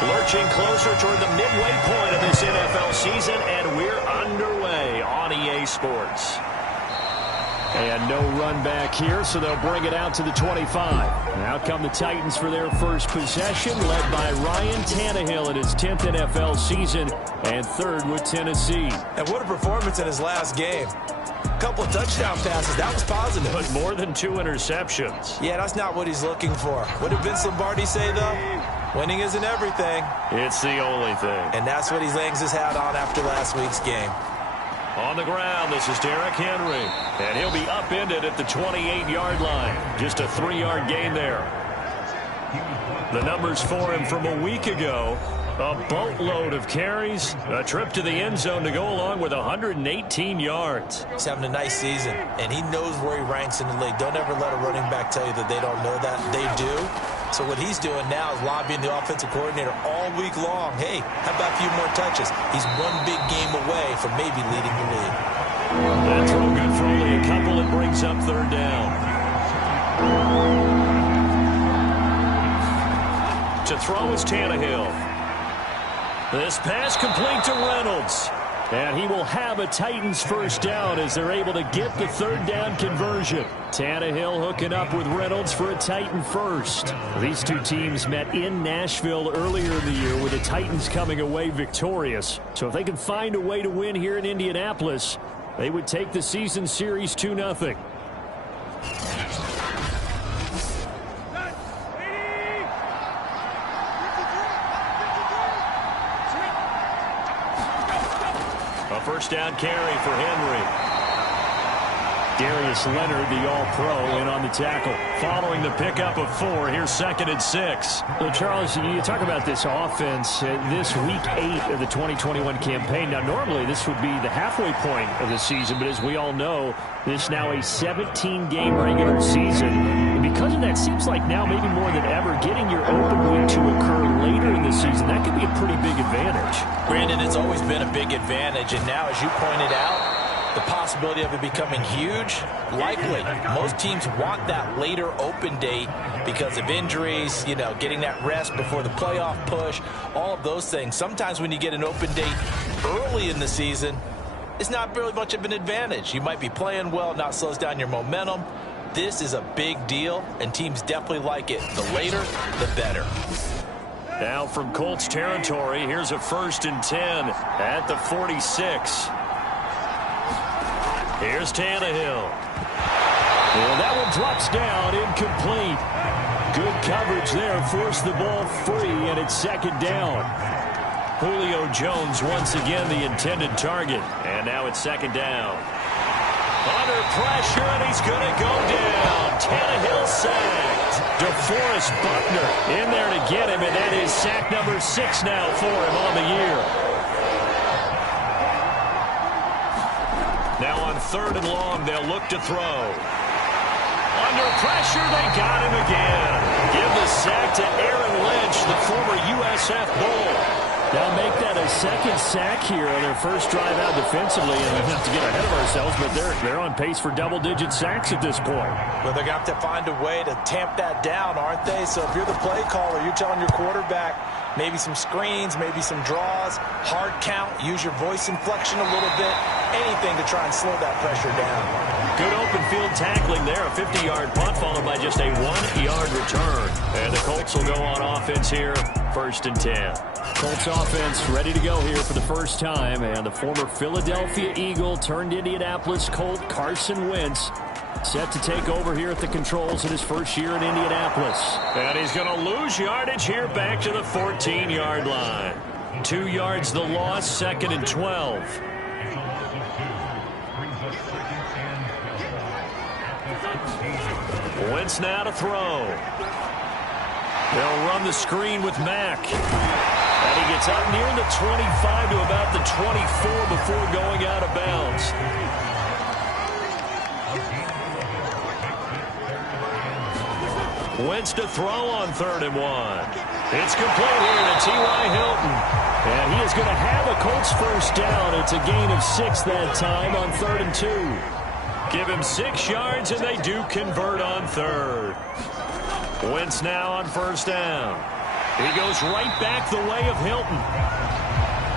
Lurching closer toward the midway point of this NFL season, and we're underway on EA Sports. And no run back here, so they'll bring it out to the 25. And out come the Titans for their first possession, led by Ryan Tannehill in his 10th NFL season and third with Tennessee. And what a performance in his last game. A couple of touchdown passes. That was positive. But more than 2 interceptions. Yeah, that's not what he's looking for. What did Vince Lombardi say, though? Winning isn't everything. It's the only thing. And that's what he hangs his hat on after last week's game. On the ground, this is Derrick Henry. And he'll be upended at the 28-yard line. Just a 3-yard gain there. The numbers for him from a week ago. A boatload of carries, a trip to the end zone to go along with 118 yards. He's having a nice season, and he knows where he ranks in the league. Don't ever let a running back tell you that they don't know that. They do. So what he's doing now is lobbying the offensive coordinator all week long. Hey, how about a few more touches? He's one big game away from maybe leading the league. That throw good for only a couple and brings up third down. To throw is Tannehill. This pass complete to Reynolds. And he will have a Titans first down as they're able to get the third down conversion. Tannehill hooking up with Reynolds for a Titan first. These two teams met in Nashville earlier in the year with the Titans coming away victorious. So if they can find a way to win here in Indianapolis, they would take the season series 2-0. First down carry for Henry. Darius Leonard, the All-Pro, in on the tackle. Following the pickup of 4, here's 2nd and 6. Well, Charles, you talk about this offense, this week 8 of the 2021 campaign. Now, normally this would be the halfway point of the season, but as we all know, this now a 17-game regular season. And because of that, seems like now maybe more than ever, getting your open week to occur later in the season, that could be a pretty big advantage. Brandon, it's always been a big advantage, and now, as you pointed out, the possibility of it becoming huge, likely. Most teams want that later open date because of injuries, you know, getting that rest before the playoff push, all of those things. Sometimes when you get an open date early in the season, it's not really much of an advantage. You might be playing well, not slows down your momentum. This is a big deal, and teams definitely like it. The later, the better. Now from Colts territory, here's a 1st and 10 at the 46. Here's Tannehill. And that one drops down, incomplete. Good coverage there, forced the ball free, and it's 2nd down. Julio Jones once again the intended target. And now it's 2nd down. Under pressure, and he's going to go down. Tannehill sacked. DeForest Buckner in there to get him, and that is sack number 6 now for him on the year. Now on 3rd and long, they'll look to throw. Under pressure, they got him again. Give the sack to Aaron Lynch, the former USF Bull. They'll make that a 2nd sack here on their first drive out defensively, and we have to get ahead of ourselves, but they're on pace for double-digit sacks at this point. Well, they're going to have to find a way to tamp that down, aren't they? So if you're the play caller, you're telling your quarterback maybe some screens, maybe some draws, hard count, use your voice inflection a little bit, anything to try and slow that pressure down. Good open field tackling there, a 50-yard punt followed by just a 1-yard return. And the Colts will go on offense here, 1st and 10. Colts offense ready to go here for the first time, and the former Philadelphia Eagle turned Indianapolis Colt Carson Wentz set to take over here at the controls in his first year in Indianapolis. And he's going to lose yardage here back to the 14-yard line. 2 yards the loss, 2nd and 12. Wentz now to throw. They'll run the screen with Mack. And he gets up near the 25 to about the 24 before going out of bounds. Wentz to throw on 3rd and 1. It's complete here to T.Y. Hilton. And he is going to have a Colts first down. It's a gain of 6 that time on 3rd and 2. Give him 6 yards, and they do convert on 3rd. Wentz now on 1st down. He goes right back the way of Hilton.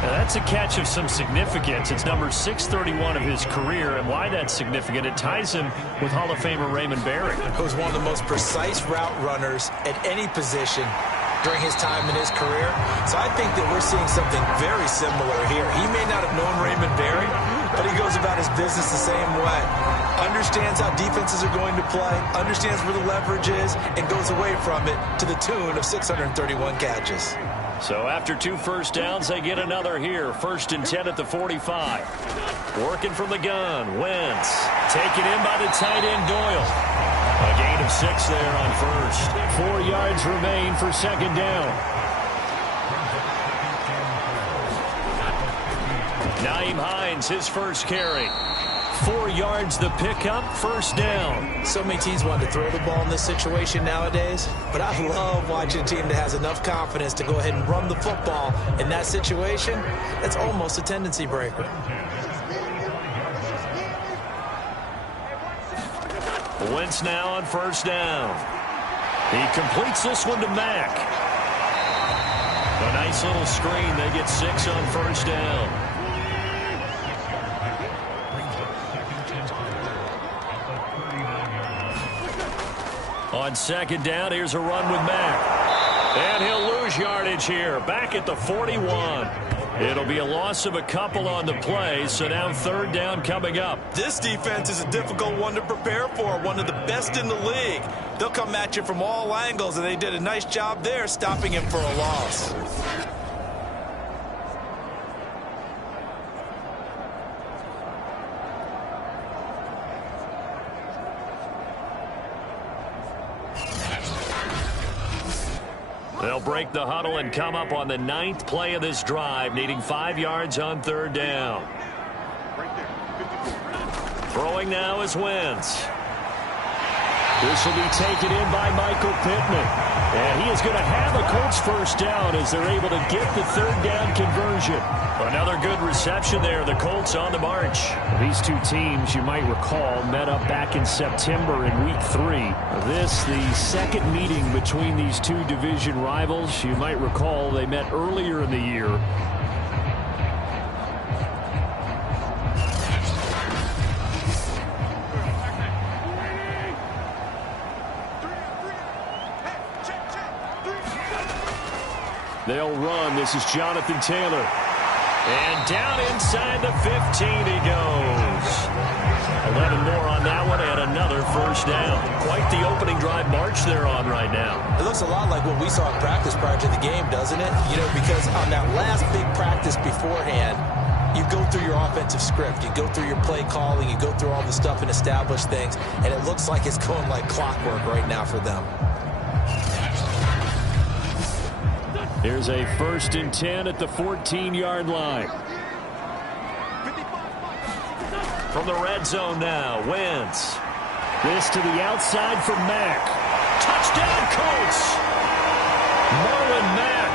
Now that's a catch of some significance. It's number 631 of his career, and why that's significant, it ties him with Hall of Famer Raymond Berry. Who was one of the most precise route runners at any position during his time in his career. So I think that we're seeing something very similar here. He may not have known Raymond Berry, but he goes about his business the same way. Understands how defenses are going to play, understands where the leverage is, and goes away from it to the tune of 631 catches. So after 2 first downs, they get another here. 1st and 10 at the 45. Working from the gun. Wentz. Taken in by the tight end, Doyle. A gain of 6 there on first. 4 yards remain for 2nd down. Nyheim Hines, his first carry. 4 yards the pickup, 1st down. So many teams want to throw the ball in this situation nowadays, but I love watching a team that has enough confidence to go ahead and run the football in that situation. That's almost a tendency breaker. Wentz now on 1st down. He completes this one to Mack. A nice little screen. They get 6 on 1st down. On 2nd down, here's a run with Mack. And he'll lose yardage here. Back at the 41. It'll be a loss of a couple on the play, so now 3rd down coming up. This defense is a difficult one to prepare for, one of the best in the league. They'll come at you from all angles, and they did a nice job there stopping him for a loss. They'll break the huddle and come up on the 9th play of this drive, needing 5 yards on 3rd down. Throwing now is Wentz. This will be taken in by Michael Pittman. And he is going to have a Colts 1st down as they're able to get the 3rd down conversion. Another good reception there. The Colts on the march. These two teams, you might recall, met up back in September in Week 3. This, the 2nd meeting between these two division rivals. You might recall they met earlier in the year. They'll run. This is Jonathan Taylor. And down inside the 15 he goes. 11 more on that one and another 1st down. Quite the opening drive march they're on right now. It looks a lot like what we saw in practice prior to the game, doesn't it? You know, because on that last big practice beforehand, you go through your offensive script. You go through your play calling. You go through all the stuff and establish things. And it looks like it's going like clockwork right now for them. Here's a 1st and 10 at the 14-yard line. From the red zone now, Wentz. This to the outside for Mack. Touchdown, Colts! Marlon Mack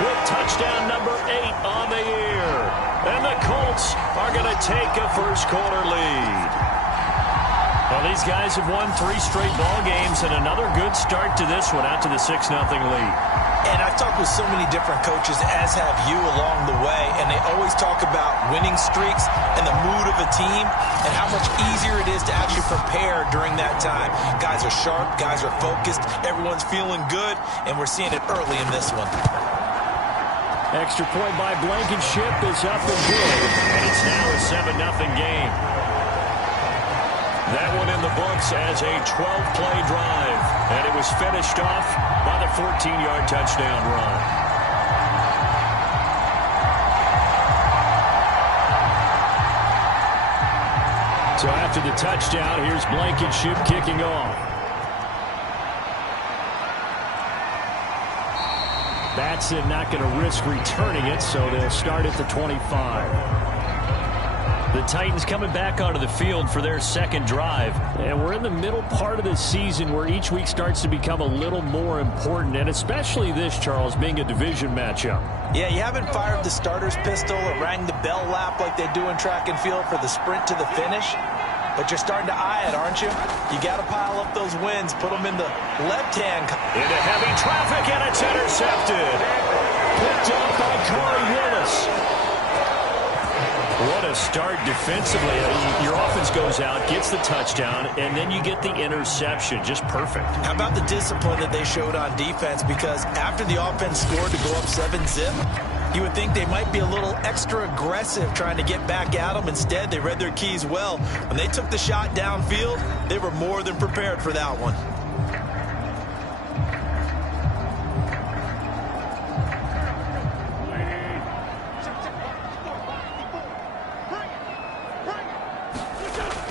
with touchdown number 8 on the year. And the Colts are going to take a first-quarter lead. Well, these guys have won 3 straight ball games, and another good start to this one out to the 6-0 lead. And I've talked with so many different coaches, as have you, along the way, and they always talk about winning streaks and the mood of a team and how much easier it is to actually prepare during that time. Guys are sharp, guys are focused, everyone's feeling good, and we're seeing it early in this one. Extra point by Blankenship is up and good, and it's now a 7-0 game. That one in the books as a 12-play drive, and it was finished off by the 14-yard touchdown run. So after the touchdown, here's Blankenship kicking off. Batson not going to risk returning it, so they'll start at the 25. The Titans coming back onto the field for their 2nd drive. And we're in the middle part of the season where each week starts to become a little more important, and especially this, Charles, being a division matchup. Yeah, you haven't fired the starter's pistol or rang the bell lap like they do in track and field for the sprint to the finish. but you're starting to eye it, aren't you? You got to pile up those wins, put them in the left-hand. Into heavy traffic, and it's intercepted. Picked up by Corey Willis. What a start defensively. Your offense goes out, gets the touchdown, and then you get the interception. Just perfect. How about the discipline that they showed on defense? Because after the offense scored to go up 7-zip, you would think they might be a little extra aggressive trying to get back at them. Instead, they read their keys well. When they took the shot downfield, they were more than prepared for that one.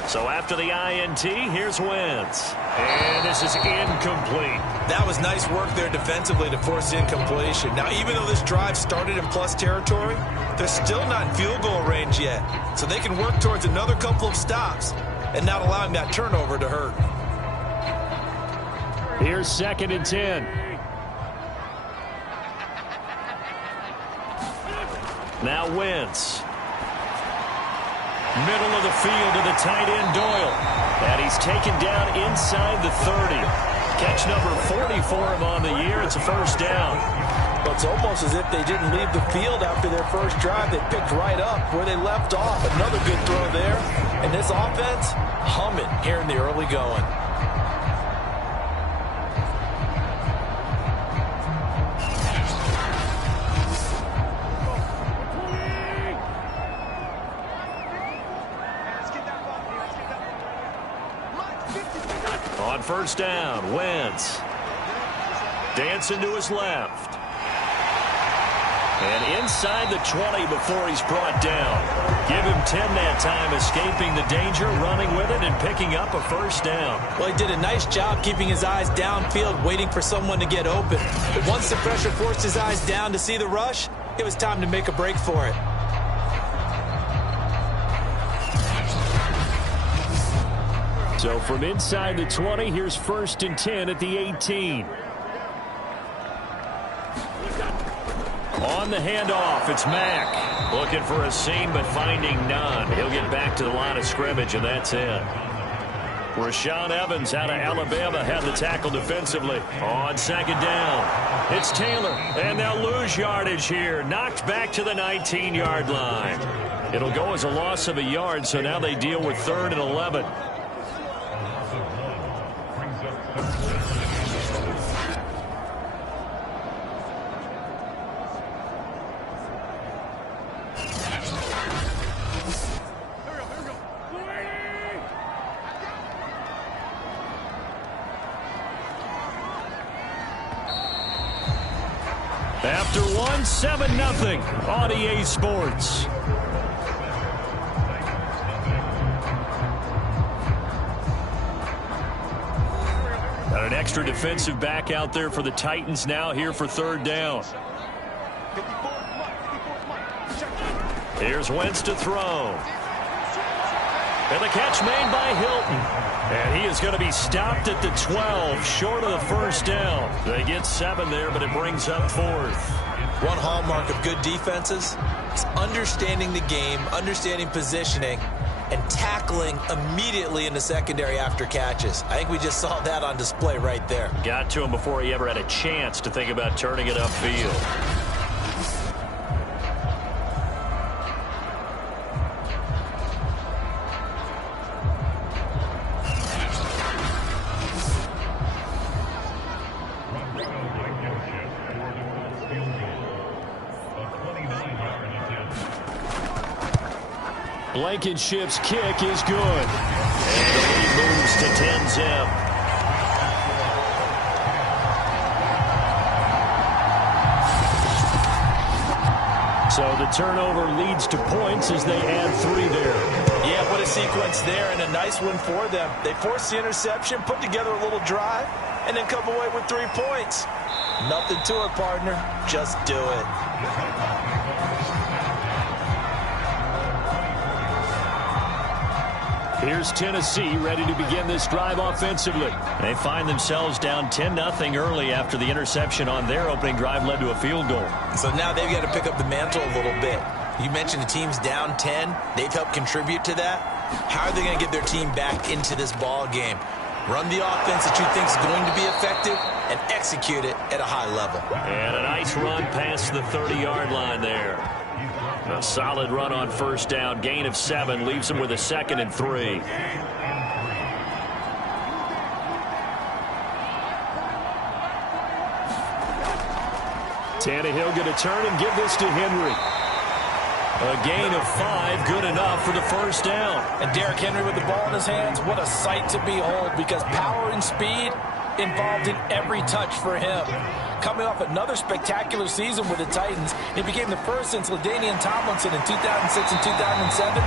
So after the INT, here's Wentz. And this is incomplete. That was nice work there defensively to force incompletion. Now, even though this drive started in plus territory, they're still not in field goal range yet. So they can work towards another couple of stops and not allowing that turnover to hurt. Here's 2nd and 10. Now Wentz. Middle of the field to the tight end, Doyle. And he's taken down inside the 30. Catch number 40 for him on the year. It's a first down. Well, it's almost as if they didn't leave the field after their first drive. They picked right up where they left off. Another good throw there. And this offense, humming here in the early going. On first down, Wentz. Dancing to his left. And inside the 20 before he's brought down. Give him 10 that time, escaping the danger, running with it, and picking up a first down. Well, he did a nice job keeping his eyes downfield, waiting for someone to get open. But once the pressure forced his eyes down to see the rush, it was time to make a break for it. So from inside the 20, here's 1st and 10 at the 18. On the handoff, it's Mack. Looking for a seam, but finding none. He'll get back to the line of scrimmage, and that's it. Rashaan Evans out of Alabama had the tackle defensively. On 2nd down, it's Taylor, and they'll lose yardage here. Knocked back to the 19-yard line. It'll go as a loss of a yard, so now they deal with 3rd and 11. After one, 7-0 on EA Sports. Got an extra defensive back out there for the Titans now here for 3rd down. Here's Wentz to throw. And the catch made by Hilton. And he is going to be stopped at the 12, short of the first down. They get 7 there, but it brings up 4th. One hallmark of good defenses is understanding the game, understanding positioning, and tackling immediately in the secondary after catches. I think we just saw that on display right there. Got to him before he ever had a chance to think about turning it upfield. Blankenship's kick is good. And the lead moves to 10-zip. So the turnover leads to points as they add 3 there. Yeah, what a sequence there, and a nice one for them. They forced the interception, put together a little drive, and then come away with 3 points. Nothing to it, partner. Just do it. Here's Tennessee ready to begin this drive offensively. They find themselves down 10-0 early after the interception on their opening drive led to a field goal. So now they've got to pick up the mantle a little bit. You mentioned the team's down 10. They've helped contribute to that. How are they going to get their team back into this ball game? Run the offense that you think is going to be effective and execute it at a high level. And a nice run past the 30-yard line there. A solid run on first down. Gain of 7 leaves them with a 2nd and 3. Tannehill going to turn and give this to Henry. A gain of 5, good enough for the first down. And Derrick Henry with the ball in his hands, what a sight to behold, because power and speed involved in every touch for him. Coming off another spectacular season with the Titans, he became the first since LaDainian Tomlinson in 2006 and 2007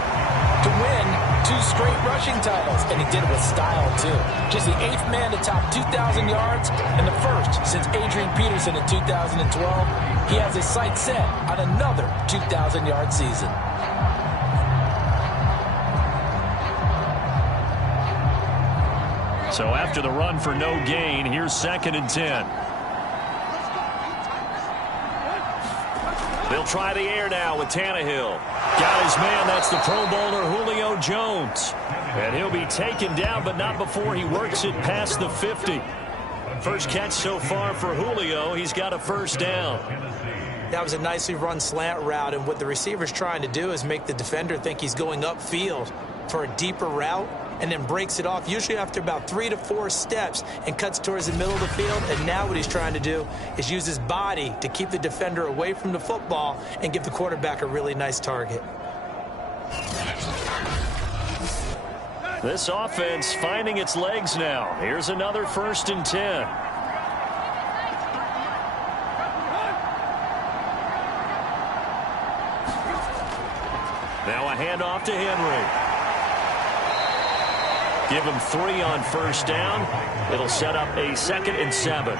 to win 2 straight rushing titles, and he did it with style too. Just the 8th man to top 2,000 yards and the first since Adrian Peterson in 2012. He has his sights set on another 2,000-yard season. So after the run for no gain, here's 2nd and 10. They'll try the air now with Tannehill. Got his man, that's the Pro Bowler Julio Jones. And he'll be taken down, but not before he works it past the 50. First catch so far for Julio. He's got a first down. That was a nicely run slant route, and what the receiver's trying to do is make the defender think he's going upfield for a deeper route, and then breaks it off, usually after about 3 to 4 steps, and cuts towards the middle of the field. And now what he's trying to do is use his body to keep the defender away from the football and give the quarterback a really nice target. This offense finding its legs now. Here's another 1st and 10. Now a handoff to Henry. Give him 3 on first down. It'll set up a 2nd and 7.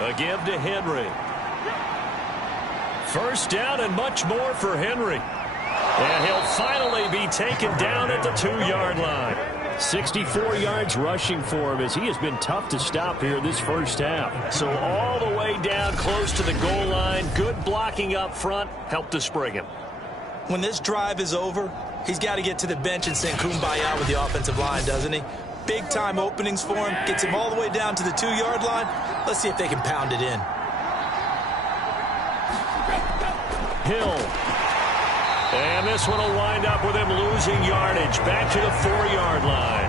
A give to Henry. First down and much more for Henry. And he'll finally be taken down at the 2-yard line. 64 yards rushing for him, as he has been tough to stop here this first half. So all the way down close to the goal line. Good blocking up front. Helped to spring him. When this drive is over, he's got to get to the bench and sing Kumbaya with the offensive line, doesn't he? Big-time openings for him. Gets him all the way down to the 2-yard line. Let's see if they can pound it in. Hill. And this one will wind up with him losing yardage back to the 4-yard line.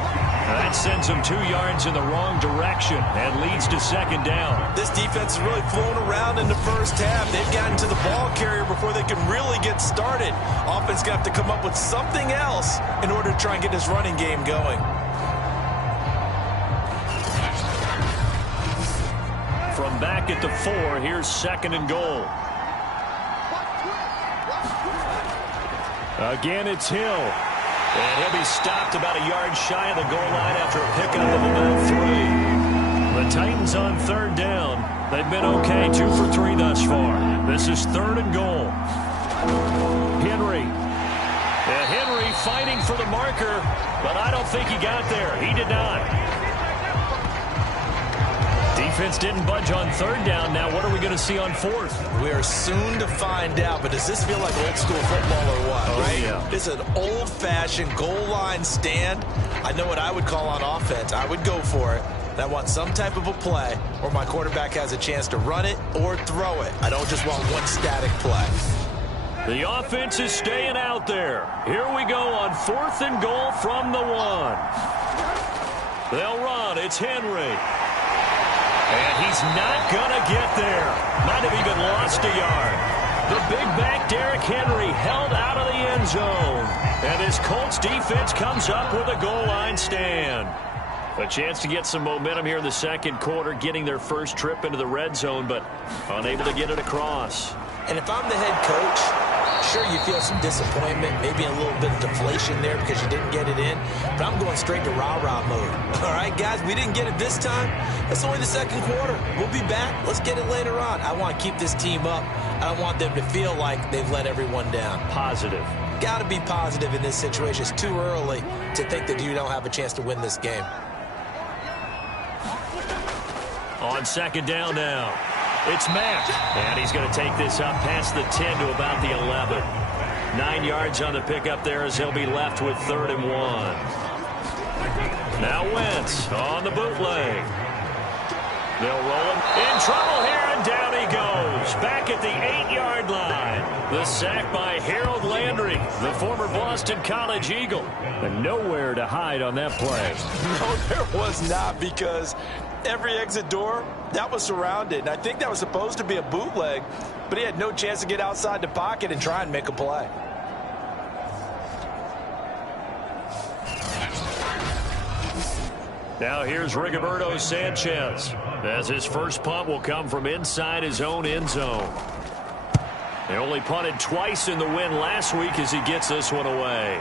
That sends him 2 yards in the wrong direction and leads to 2nd down. This defense is really flown around in the first half. They've gotten to the ball carrier before they can really get started. Offense going to have to come up with something else in order to try and get this running game going. From back at the 4, here's 2nd and goal. Again, it's Hill. And he'll be stopped about a yard shy of the goal line after a pickup of about 3. The Titans on 3rd down. They've been okay, 2 for 3 thus far. This is 3rd and goal. Henry. And Henry fighting for the marker, but I don't think he got there. He did not. Defense didn't budge on 3rd down. Now what are we going to see on 4th? We are soon to find out, but does this feel like old school football or what, right? Yeah. This is an old-fashioned goal line stand. I know what I would call on offense. I would go for it. And I want some type of a play where my quarterback has a chance to run it or throw it. I don't just want one static play. The offense is staying out there. Here we go on 4th and goal from the 1. They'll run. It's Henry. And he's not going to get there. Might have even lost a yard. The big back Derrick Henry held out of the end zone. And his Colts defense comes up with a goal line stand. A chance to get some momentum here in the 2nd quarter, getting their first trip into the red zone, but unable to get it across. And if I'm the head coach, sure, you feel some disappointment, maybe a little bit of deflation there because you didn't get it in, but I'm going straight to rah-rah mode. All right, guys, we didn't get it this time. It's only the 2nd quarter. We'll be back. Let's get it later on. I want to keep this team up. I don't want them to feel like they've let everyone down. Positive. Got to be positive in this situation. It's too early to think that you don't have a chance to win this game. On second down now, it's Matt. And he's going to take this up past the 10 to about the 11. 9 yards on the pickup there as he'll be left with 3rd and 1. Now Wentz on the bootleg. They'll roll him. In trouble here, and down he goes. Back at the 8-yard line. The sack by Harold Landry, the former Boston College Eagle. And nowhere to hide on that play. No, there was not, because every exit door, that was surrounded. And I think that was supposed to be a bootleg, but he had no chance to get outside the pocket and try and make a play. Now here's Rigoberto Sanchez, as his first punt will come from inside his own end zone. They only punted twice in the win last week as he gets this one away.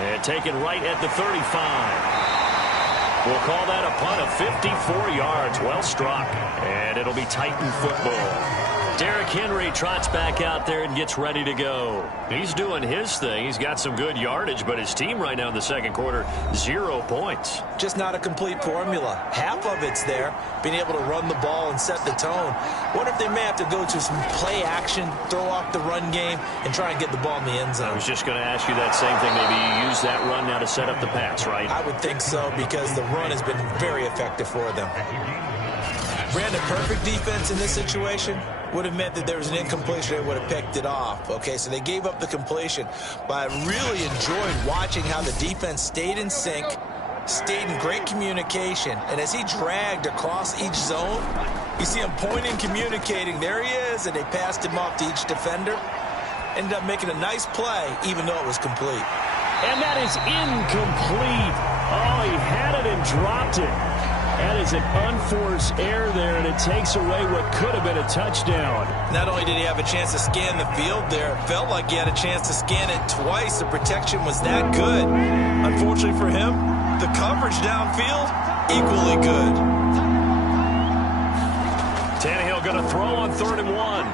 And taken right at the 35. We'll call that a punt of 54 yards. Well struck. And it'll be Titan football. Derrick Henry trots back out there and gets ready to go. He's doing his thing. He's got some good yardage, but his team right now in the second quarter, 0 points. Just not a complete formula. Half of it's there, being able to run the ball and set the tone. Wonder if they may have to go to some play action, throw off the run game, and try and get the ball in the end zone. I was just going to ask you that same thing. Maybe you use that run now to set up the pass, right? I would think so, because the run has been very effective for them. Ran the perfect defense in this situation would have meant that there was an incompletion. They would have picked it off. Okay, so they gave up the completion. But I really enjoyed watching how the defense stayed in sync, stayed in great communication. And as he dragged across each zone, you see him pointing, communicating. There he is, and they passed him off to each defender. Ended up making a nice play, even though it was complete. And that is incomplete. Oh, he had it and dropped it. That is an unforced error there, and it takes away what could have been a touchdown. Not only did he have a chance to scan the field there, it felt like he had a chance to scan it twice. The protection was that good. Unfortunately for him, the coverage downfield, equally good. Tannehill going to throw on 3rd and 1.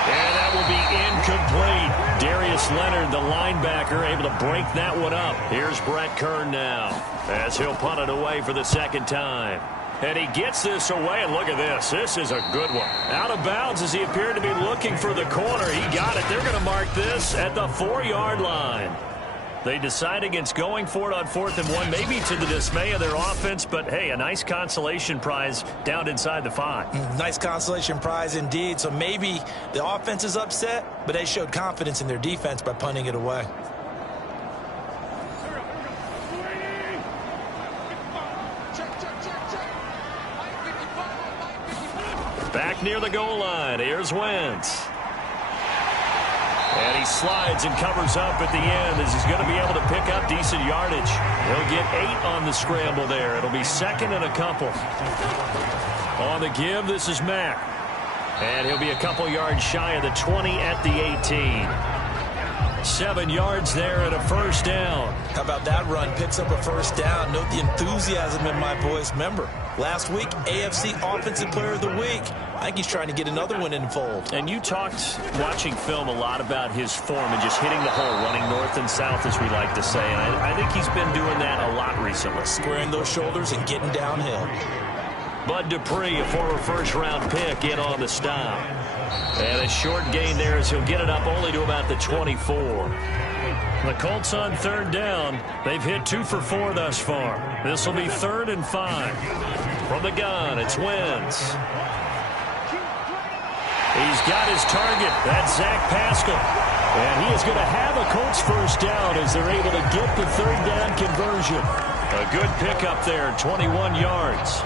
And that will be incomplete. Darius Leonard, the linebacker, able to break that one up. Here's Brett Kern now, as he'll punt it away for the second time. And he gets this away, and look at this. This is a good one. Out of bounds as he appeared to be looking for the corner. He got it. They're going to mark this at the 4-yard line. They decide against going for it on 4th and 1, maybe to the dismay of their offense, but hey, a nice consolation prize down inside the 5. Nice consolation prize indeed. So maybe the offense is upset, but they showed confidence in their defense by punting it away. Back near the goal line, here's Wentz. And he slides and covers up at the end as he's going to be able to pick up decent yardage. He'll get 8 on the scramble there. It'll be 2nd and a couple. On the give, this is Mack. And he'll be a couple yards shy of the 20 at the 18. 7 yards there and a first down. How about that run? Picks up a first down. Note the enthusiasm in my voice. Remember, last week, AFC Offensive Player of the Week. I think he's trying to get another one in the fold. And you talked, watching film, a lot about his form and just hitting the hole, running north and south, as we like to say. And I think he's been doing that a lot recently. Squaring those shoulders and getting downhill. Bud Dupree, a former first-round pick, in on the stop. And a short gain there as he'll get it up only to about the 24. The Colts on 3rd down. They've hit 2 for 4 thus far. This will be 3rd and 5. From the gun, it's Wentz. He's got his target. That's Zach Pascal. And he is going to have a Colts first down as they're able to get the 3rd down conversion. A good pickup there, 21 yards.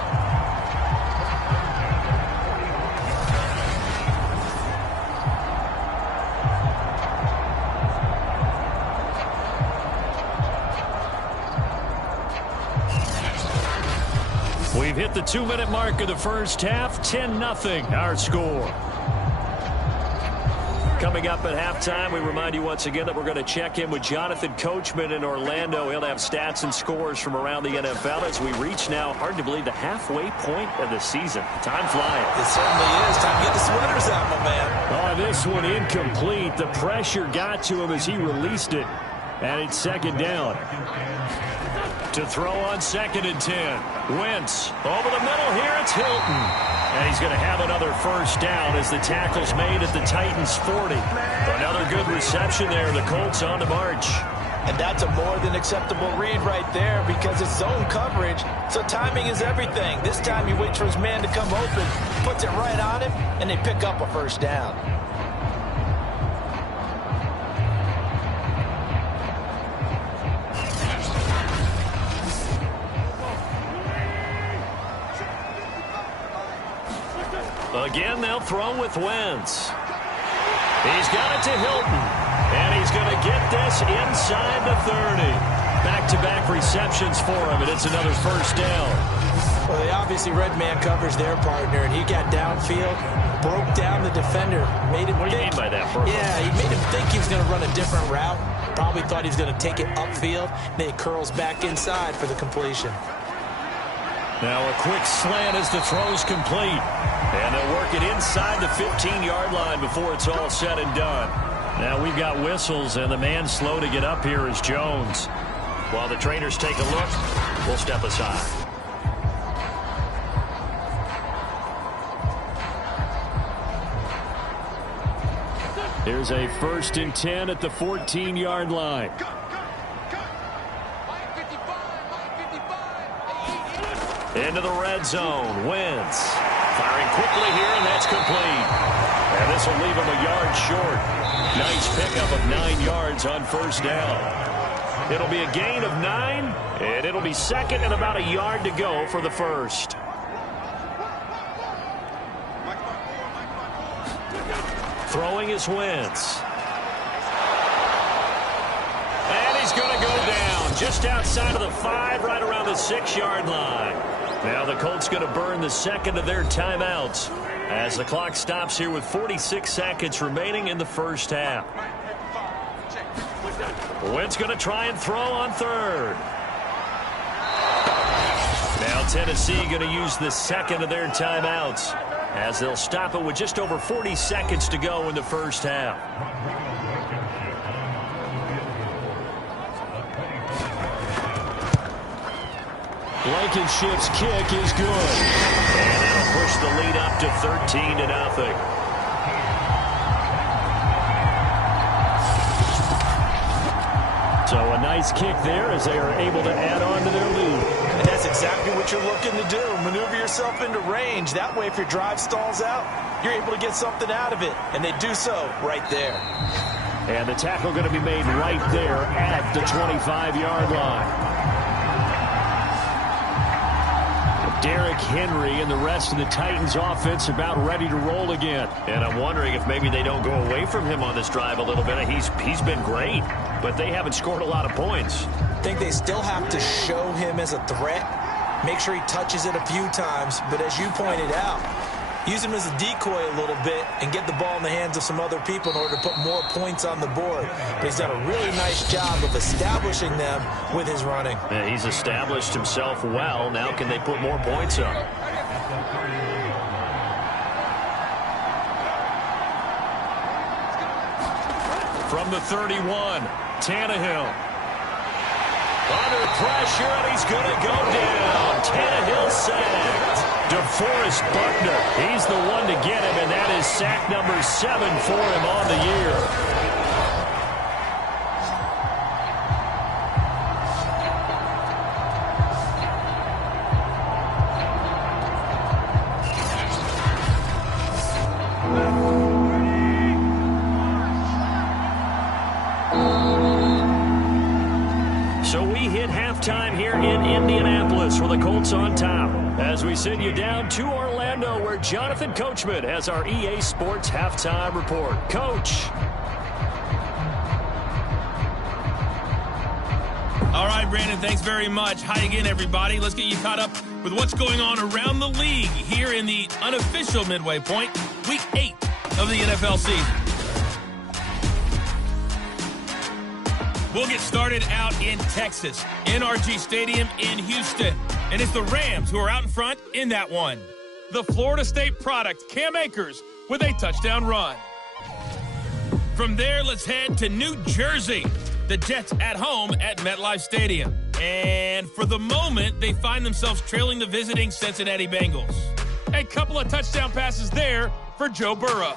We've hit the 2-minute mark of the first half. 10-0 our score. Coming up at halftime, we remind you once again that we're going to check in with Jonathan Coachman in Orlando. He'll have stats and scores from around the NFL as we reach now, hard to believe, the halfway point of the season. Time flying. It certainly is. Time to get the sweaters out, my man. Oh, this one incomplete. The pressure got to him as he released it. And it's 2nd down. To throw on 2nd and 10. Wentz over the middle here. It's Hilton. And he's going to have another first down as the tackle's made at the Titans' 40. Another good reception there. The Colts on the march. And that's a more than acceptable read right there because it's zone coverage, so timing is everything. This time he waits for his man to come open, puts it right on him, and they pick up a first down. Again, they'll throw with Wentz. He's got it to Hilton. And he's going to get this inside the 30. Back-to-back receptions for him, and it's another first down. Well, they obviously read man coverage their partner, and he got downfield, broke down the defender, made him What do you mean by that, bro? Yeah, he made him think he was going to run a different route. Probably thought he was going to take it upfield. Then he curls back inside for the completion. Now a quick slant as the throw's complete. And they'll work it inside the 15-yard line before it's all said and done. Now we've got whistles, and the man slow to get up here is Jones. While the trainers take a look, we'll step aside. Here's a 1st and 10 at the 14-yard line. Into the red zone. Wentz firing quickly here, and that's complete. And this will leave him a yard short. Nice pickup of 9 yards on first down. It'll be a gain of 9, and it'll be 2nd and about a yard to go for the first. Throwing is Wentz. And he's going to go down just outside of the 5, right around the 6-yard line. Now the Colts going to burn the 2nd of their timeouts as the clock stops here with 46 seconds remaining in the first half. Wentz going to try and throw on 3rd. Now Tennessee going to use the 2nd of their timeouts as they'll stop it with just over 40 seconds to go in the first half. Blankenship's kick is good. And that'll push the lead up to 13-0. So a nice kick there as they are able to add on to their lead. And that's exactly what you're looking to do. Maneuver yourself into range. That way, if your drive stalls out, you're able to get something out of it. And they do so right there. And the tackle going to be made right there at the 25-yard line. Derrick Henry and the rest of the Titans offense about ready to roll again. And I'm wondering if maybe they don't go away from him on this drive a little bit. He's been great, but they haven't scored a lot of points. I think they still have to show him as a threat. Make sure he touches it a few times. But as you pointed out, use him as a decoy a little bit and get the ball in the hands of some other people in order to put more points on the board. But he's done a really nice job of establishing them with his running. Yeah, he's established himself well. Now can they put more points up? From the 31, Tannehill. Under pressure, and he's going to go down. Tannehill sacked. DeForest Buckner, he's the one to get him, and that is sack number 7 for him on the year. Halftime here in Indianapolis for the Colts on top. As we send you down to Orlando where Jonathan Coachman has our EA Sports Halftime Report. Coach. All right, Brandon, thanks very much. Hi again, everybody. Let's get you caught up with what's going on around the league here in the unofficial midway point, Week 8 of the NFL season. We'll get started out in Texas, NRG Stadium in Houston. And it's the Rams who are out in front in that one. The Florida State product, Cam Akers, with a touchdown run. From there, let's head to New Jersey. The Jets at home at MetLife Stadium. And for the moment, they find themselves trailing the visiting Cincinnati Bengals. A couple of touchdown passes there for Joe Burrow.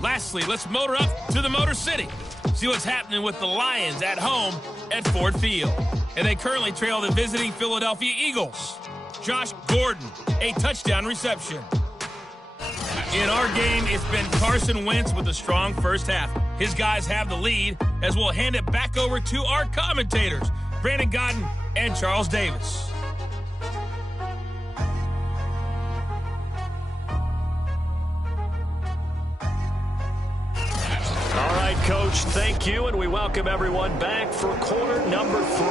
Lastly, let's motor up to the Motor City. See what's happening with the Lions at home at Ford Field. And they currently trail the visiting Philadelphia Eagles. Josh Gordon, a touchdown reception. In our game, it's been Carson Wentz with a strong first half. His guys have the lead as we'll hand it back over to our commentators, Brandon Godden and Charles Davis. All right, Coach, thank you, and we welcome everyone back for quarter number 3.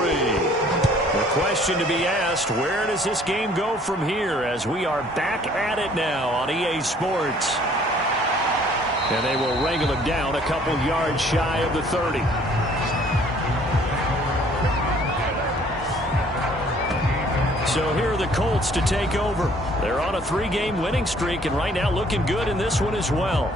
The question to be asked, where does this game go from here as we are back at it now on EA Sports? And they will wrangle him down a couple yards shy of the 30. So here are the Colts to take over. They're on a 3-game winning streak and right now looking good in this one as well.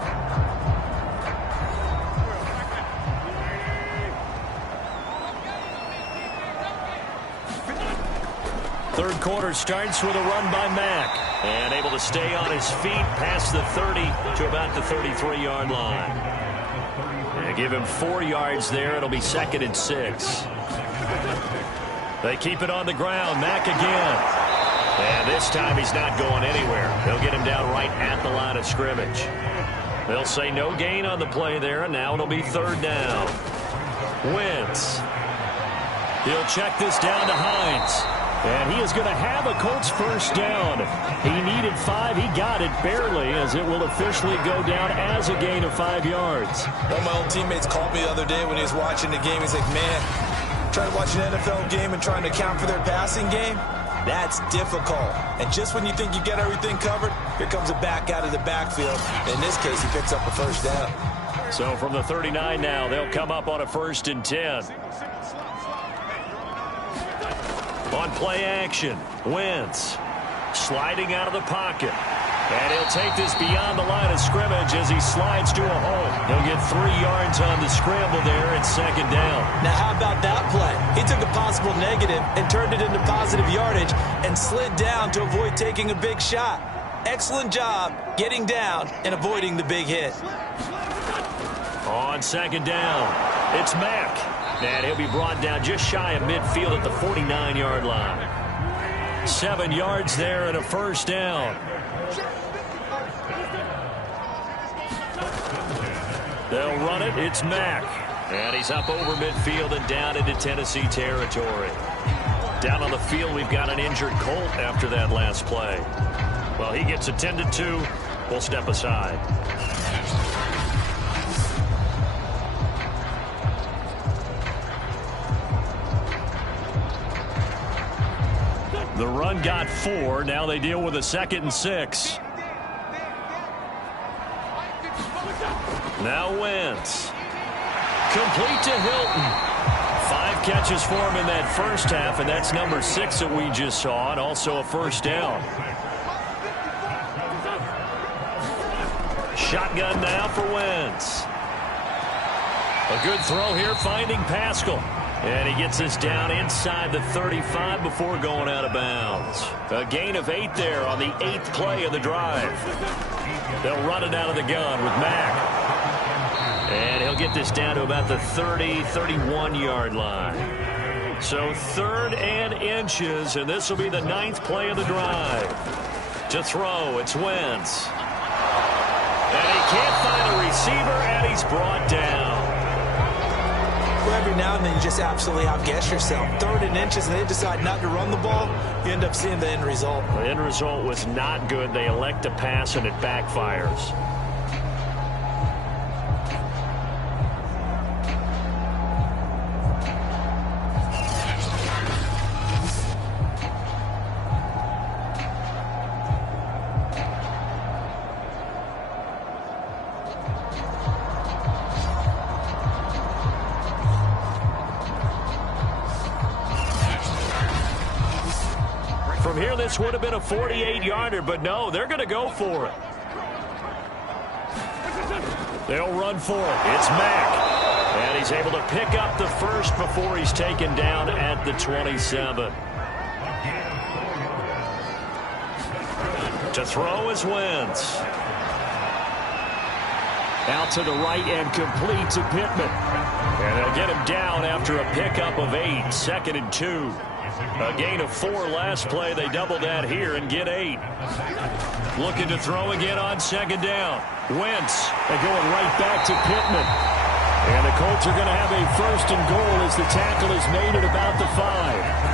Third quarter starts with a run by Mack. And able to stay on his feet past the 30 to about the 33-yard line. And give him 4 yards there. It'll be 2nd and 6. They keep it on the ground. Mack again. And this time he's not going anywhere. They'll get him down right at the line of scrimmage. They'll say no gain on the play there, and now it'll be 3rd down. Wentz. He'll check this down to Hines. And he is going to have a Colts first down. He needed 5. He got it barely as it will officially go down as a gain of 5 yards. One of my old teammates called me the other day when he was watching the game. He's like, man, trying to watch an NFL game and trying to account for their passing game, that's difficult. And just when you think you get everything covered, here comes a back out of the backfield. In this case, he picks up a first down. So from the 39 now, they'll come up on a 1st and 10. On play action, Wentz sliding out of the pocket. And he'll take this beyond the line of scrimmage as he slides to a hole. He'll get 3 yards on the scramble there at 2nd down. Now how about that play? He took a possible negative and turned it into positive yardage and slid down to avoid taking a big shot. Excellent job getting down and avoiding the big hit. On 2nd down, it's Mack. And he'll be brought down just shy of midfield at the 49-yard line. 7 yards there and a first down. They'll run it. It's Mack. And he's up over midfield and down into Tennessee territory. Down on the field, we've got an injured Colt after that last play. Well, he gets attended to. We'll step aside. The run got 4. Now they deal with a 2nd and 6. Now Wentz. Complete to Hilton. 5 catches for him in that first half, and that's number 6 that we just saw, and also a first down. Shotgun now for Wentz. A good throw here, finding Pascal. And he gets this down inside the 35 before going out of bounds. A gain of 8 there on the 8th play of the drive. They'll run it out of the gun with Mack. And he'll get this down to about the 30, 31-yard line. So 3rd and inches, and this will be the 9th play of the drive. To throw, it's Wentz. And he can't find a receiver, and he's brought down. Every now and then you just absolutely outguess yourself. 3rd and inches and they decide not to run the ball, you end up seeing the end result. The end result was not good. They elect to pass and it backfires. From here, this would have been a 48-yarder, but no, they're going to go for it. They'll run for it. It's Mack. And he's able to pick up the first before he's taken down at the 27. To throw is Wentz. Out to the right and complete to Pittman. And they'll get him down after a pickup of 8. 2nd and 2. A gain of 4 last play. They double that here and get 8. Looking to throw again on 2nd down. Wentz. They're going right back to Pittman. And the Colts are going to have a 1st and goal as the tackle is made at about the 5.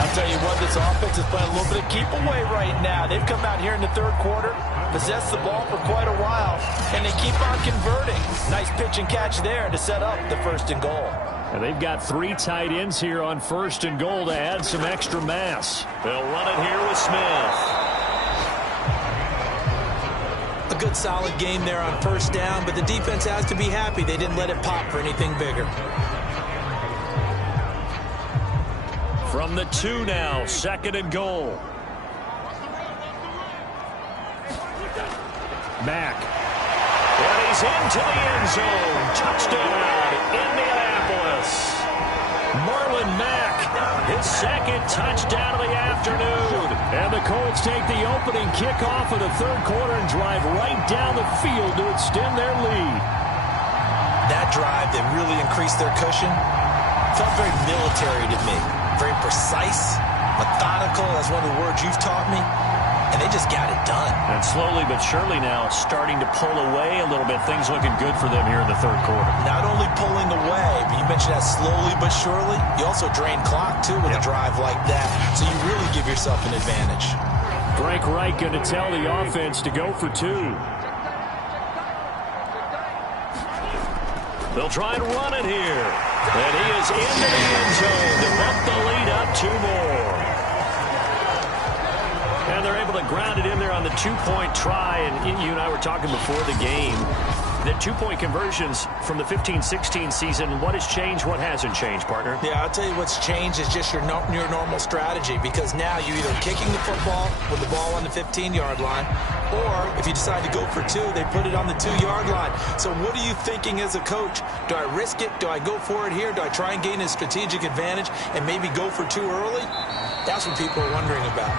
I'll tell you what, this offense is playing a little bit of keep away right now. They've come out here in the 3rd quarter, possessed the ball for quite a while, and they keep on converting. Nice pitch and catch there to set up the 1st and goal. And they've got 3 tight ends here on 1st and goal to add some extra mass. They'll run it here with Smith. A good solid game there on 1st down, but the defense has to be happy they didn't let it pop for anything bigger. From the 2 now, 2nd and goal. Mack. And he's into the end zone. Touchdown, Indianapolis. Marlon Mack, his 2nd touchdown of the afternoon. And the Colts take the opening kickoff of the 3rd quarter and drive right down the field to extend their lead. That drive that really increased their cushion felt very military to me. Very precise, methodical. That's one of the words you've taught me. And they just got it done. And slowly but surely now starting to pull away a little bit. Things looking good for them here in the 3rd quarter. Not only pulling away, but you mentioned that slowly but surely. You also drain clock, too, with a drive like that. So you really give yourself an advantage. Frank Reich going to tell the offense to go for 2. They'll try and run it here. And he is into the end zone to bump the lead up 2 more. And they're able to ground it in there on the 2-point try. And you and I were talking before the game. The 2-point conversions from the 15-16 season, what has changed, what hasn't changed, partner? Yeah, I'll tell you what's changed is just your normal strategy, because now you're either kicking the football with the ball on the 15-yard line, or if you decide to go for 2, they put it on the 2-yard line. So what are you thinking as a coach? Do I risk it? Do I go for it here? Do I try and gain a strategic advantage and maybe go for 2 early? That's what people are wondering about.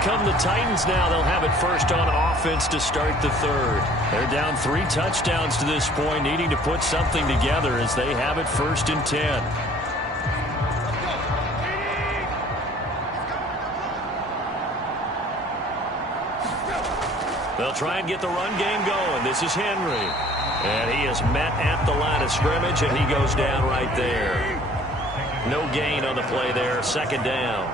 Come the Titans now. They'll have it first on offense to start the 3rd. They're down 3 touchdowns to this point, needing to put something together as they have it 1st and 10. They'll try and get the run game going. This is Henry. And he is met at the line of scrimmage, and he goes down right there. No gain on the play there. 2nd down.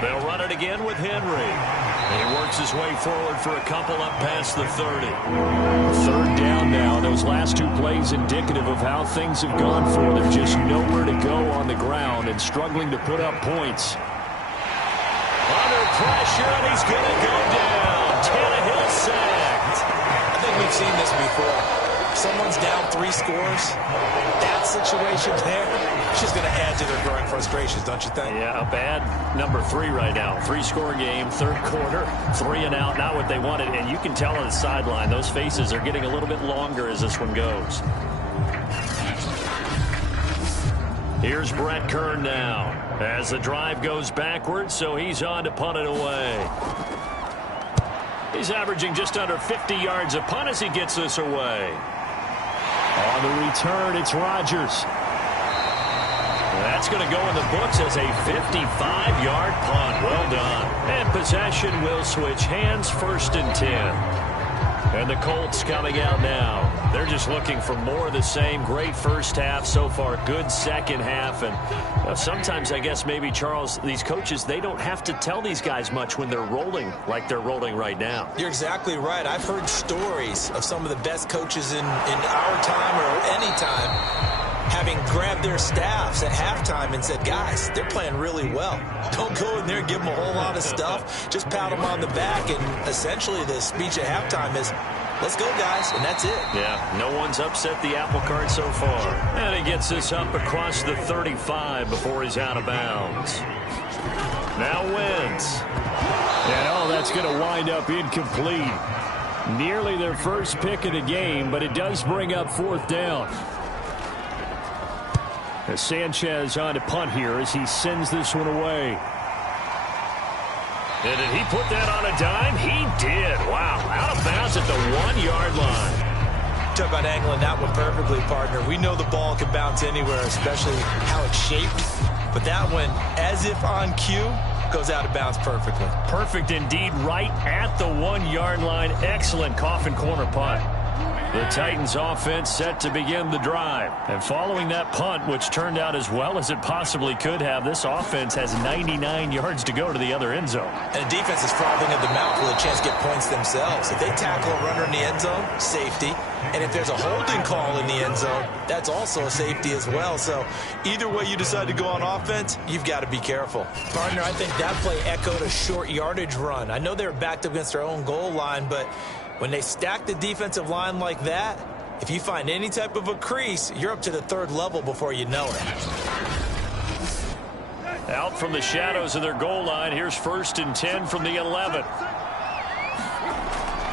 They'll run it again with Henry. He works his way forward for a couple up past the 30. 3rd down now. Those last 2 plays indicative of how things have gone for them. Just nowhere to go on the ground and struggling to put up points. Under pressure, and he's going to go down. Tannehill sacked. I think we've seen this before. Someone's down 3 scores. That situation there, she's going to add to their growing frustrations, don't you think? Yeah, a bad number 3 right now. 3-score game, 3rd quarter, 3 and out, not what they wanted. And you can tell on the sideline, those faces are getting a little bit longer as this one goes. Here's Brett Kern now as the drive goes backwards, so he's on to punt it away. He's averaging just under 50 yards a punt as he gets this away. On the return, it's Rodgers. That's going to go in the books as a 55-yard punt. Well done. And possession will switch hands, 1st and 10. And the Colts coming out now. They're just looking for more of the same. Great first half so far. Good second half. And sometimes, I guess, maybe, Charles, these coaches, they don't have to tell these guys much when they're rolling like they're rolling right now. You're exactly right. I've heard stories of some of the best coaches in our time or any time having grabbed their staffs at halftime and said, guys, they're playing really well. Don't go in there and give them a whole lot of stuff. Just pat them on the back. And essentially the speech at halftime is, let's go, guys, and that's it. Yeah, no one's upset the apple cart so far. And he gets this up across the 35 before he's out of bounds. Now wins. And oh, that's going to wind up incomplete. Nearly their first pick of the game, but it does bring up fourth down. As Sanchez on to punt here as he sends this one away. And did he put that on a dime? He did. Wow. Out of bounds at the 1-yard line. Talk about angling that one perfectly, partner. We know the ball can bounce anywhere, especially how it's shaped. But that one, as if on cue, goes out of bounds perfectly. Perfect indeed, right at the 1-yard line. Excellent coffin corner punt. The Titans offense set to begin the drive. And following that punt, which turned out as well as it possibly could have, this offense has 99 yards to go to the other end zone. And the defense is frothing at the mouth with a chance to get points themselves. If they tackle a runner in the end zone, safety. And if there's a holding call in the end zone, that's also a safety as well. So either way you decide to go on offense, you've got to be careful. Partner, I think that play echoed a short yardage run. I know they were backed up against their own goal line, but when they stack the defensive line like that, if you find any type of a crease, you're up to the third level before you know it. Out from the shadows of their goal line, here's 1st and 10 from the 11.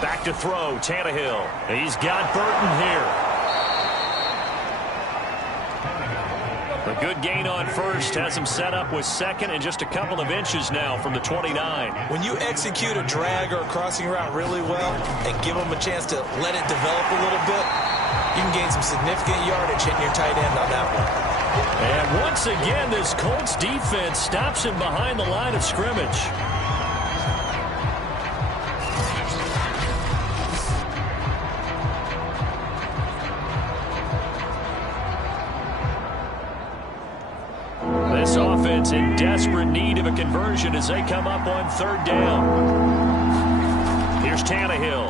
Back to throw, Tannehill. He's got Burton here. A good gain on first has him set up with second and just a couple of inches now from the 29. When you execute a drag or a crossing route really well and give them a chance to let it develop a little bit, you can gain some significant yardage hitting your tight end on that one. And once again, this Colts defense stops him behind the line of scrimmage. This offense in desperate need of a conversion as they come up on 3rd down. Here's Tannehill.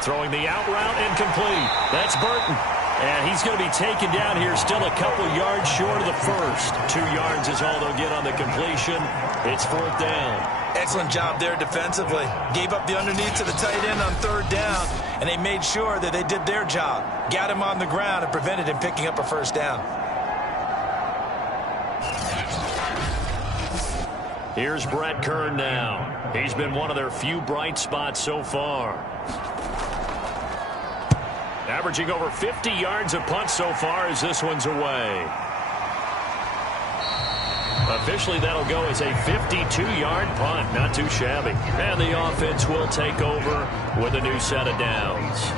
Throwing the out route incomplete. That's Burton. And he's going to be taken down here still a couple yards short of the first. 2 yards is all they'll get on the completion. It's 4th down. Excellent job there defensively. Gave up the underneath to the tight end on 3rd down, and they made sure that they did their job. Got him on the ground and prevented him picking up a 1st down. Here's Brett Kern now. He's been one of their few bright spots so far. Averaging over 50 yards a punt so far as this one's away. Officially, that'll go as a 52-yard punt. Not too shabby. And the offense will take over with a new set of downs.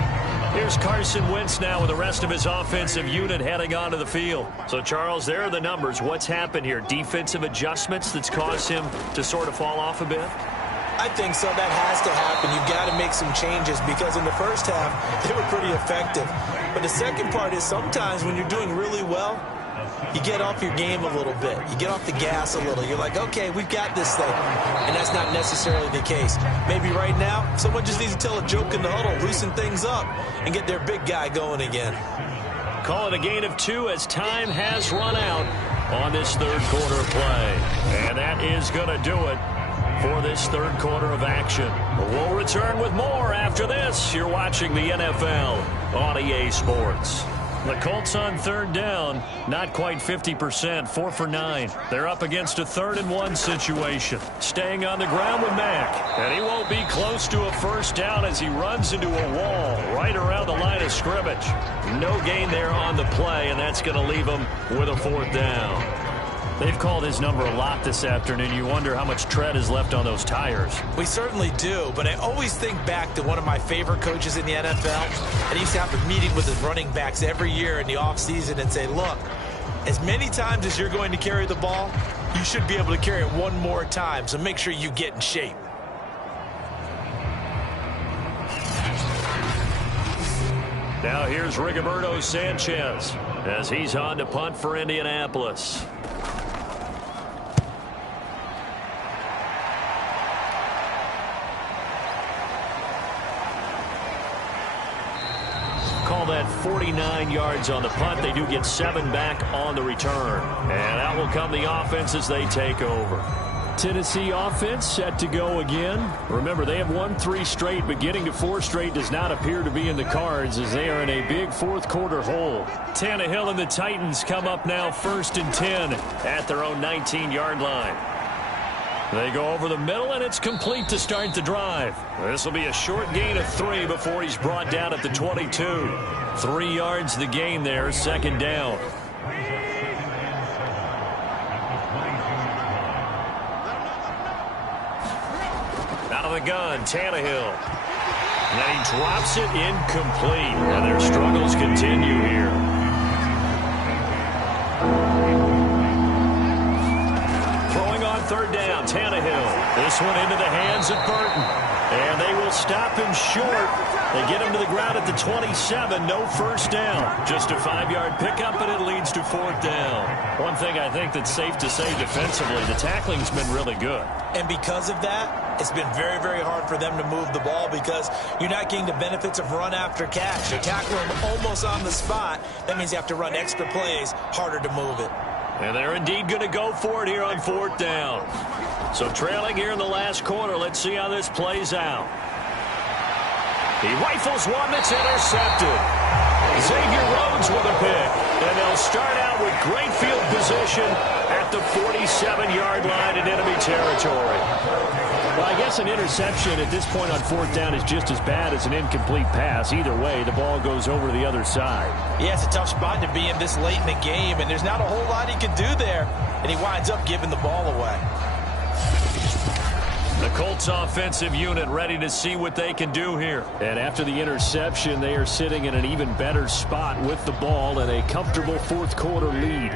Here's Carson Wentz now with the rest of his offensive unit heading onto the field. So, Charles, there are the numbers. What's happened here? Defensive adjustments that's caused him to sort of fall off a bit? I think so. That has to happen. You've got to make some changes because in the first half, they were pretty effective. But the second part is sometimes when you're doing really well, you get off your game a little bit. You get off the gas a little. You're like, okay, we've got this thing. And that's not necessarily the case. Maybe right now, someone just needs to tell a joke in the huddle, loosen things up, and get their big guy going again. Call it a gain of 2 as time has run out on this 3rd quarter play. And that is going to do it for this 3rd quarter of action. We'll return with more after this. You're watching the NFL on EA Sports. The Colts on 3rd down, not quite 50%, 4 for 9. They're up against a 3rd and 1 situation. Staying on the ground with Mack. And he won't be close to a 1st down as he runs into a wall right around the line of scrimmage. No gain there on the play, and that's going to leave him with a 4th down. They've called his number a lot this afternoon. You wonder how much tread is left on those tires. We certainly do, but I always think back to one of my favorite coaches in the NFL. And he used to have a meeting with his running backs every year in the offseason and say, look, as many times as you're going to carry the ball, you should be able to carry it one more time, so make sure you get in shape. Now here's Rigoberto Sanchez as he's on to punt for Indianapolis. Call that 49 yards on the punt. They do get 7 back on the return. And out will come the offense as they take over. Tennessee offense set to go again. Remember, they have won 3 straight, but getting to 4 straight does not appear to be in the cards as they are in a big 4th quarter hole. Tannehill and the Titans come up now 1st and 10 at their own 19-yard line. They go over the middle, and it's complete to start the drive. This will be a short gain of 3 before he's brought down at the 22. 3 yards the gain there, second down. Out of the gun, Tannehill. And then he drops it incomplete. And their struggles continue here. Throwing on third down, Tannehill. This one into the hands of Burton. And they will stop him short. They get him to the ground at the 27. No first down. Just a 5-yard pickup, and it leads to 4th down. One thing I think that's safe to say defensively, the tackling's been really good. And because of that, it's been very, very hard for them to move the ball because you're not getting the benefits of run after catch. They tackle him almost on the spot. That means you have to run extra plays, harder to move it. And they're indeed going to go for it here on 4th down. So trailing here in the last quarter, let's see how this plays out. He rifles one that's intercepted. Xavier Rhodes with a pick. And they'll start out with great field position at the 47-yard line in enemy territory. Well, I guess an interception at this point on 4th down is just as bad as an incomplete pass. Either way, the ball goes over to the other side. Yeah, it's a tough spot to be in this late in the game, and there's not a whole lot he can do there. And he winds up giving the ball away. The Colts offensive unit ready to see what they can do here. And after the interception, they are sitting in an even better spot with the ball and a comfortable 4th quarter lead.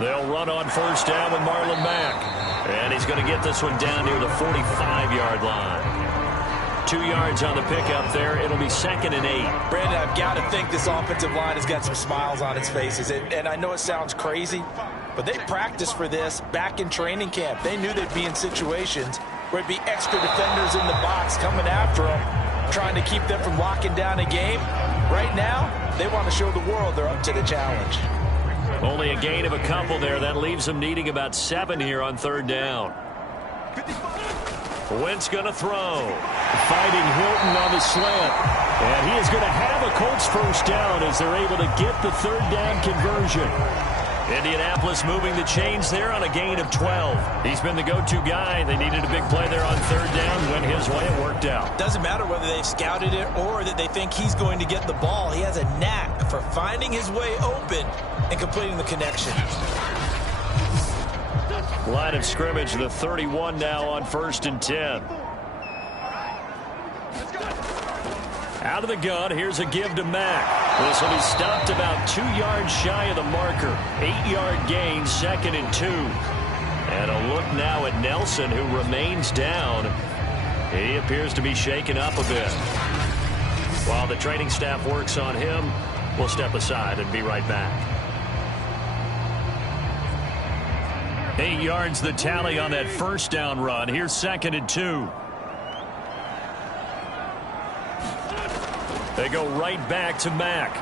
They'll run on first down with Marlon Mack. And he's going to get this one down near the 45-yard line. 2 yards on the pickup there. It'll be 2nd and 8. Brandon, I've got to think this offensive line has got some smiles on its faces. And I know it sounds crazy, but they practiced for this back in training camp. They knew they'd be in situations where it'd be extra defenders in the box coming after them, trying to keep them from locking down a game. Right now, they want to show the world they're up to the challenge. Only a gain of a couple there. That leaves them needing about 7 here on 3rd down. Wentz going to throw. Fighting Hilton on the slant. And he is going to have a Colts first down as they're able to get the 3rd down conversion. Indianapolis moving the chains there on a gain of 12. He's been the go-to guy. They needed a big play there on 3rd down. Went his way. It worked out. Doesn't matter whether they've scouted it or that they think he's going to get the ball. He has a knack for finding his way open and completing the connection. Line of scrimmage, the 31 now on 1st and 10. Out of the gun, here's a give to Mack. This will be stopped about 2 yards shy of the marker. 8-yard gain, 2nd and 2. And a look now at Nelson, who remains down. He appears to be shaken up a bit. While the training staff works on him, we'll step aside and be right back. 8 yards the tally on that first down run. Here's 2nd and 2. They go right back to Mack.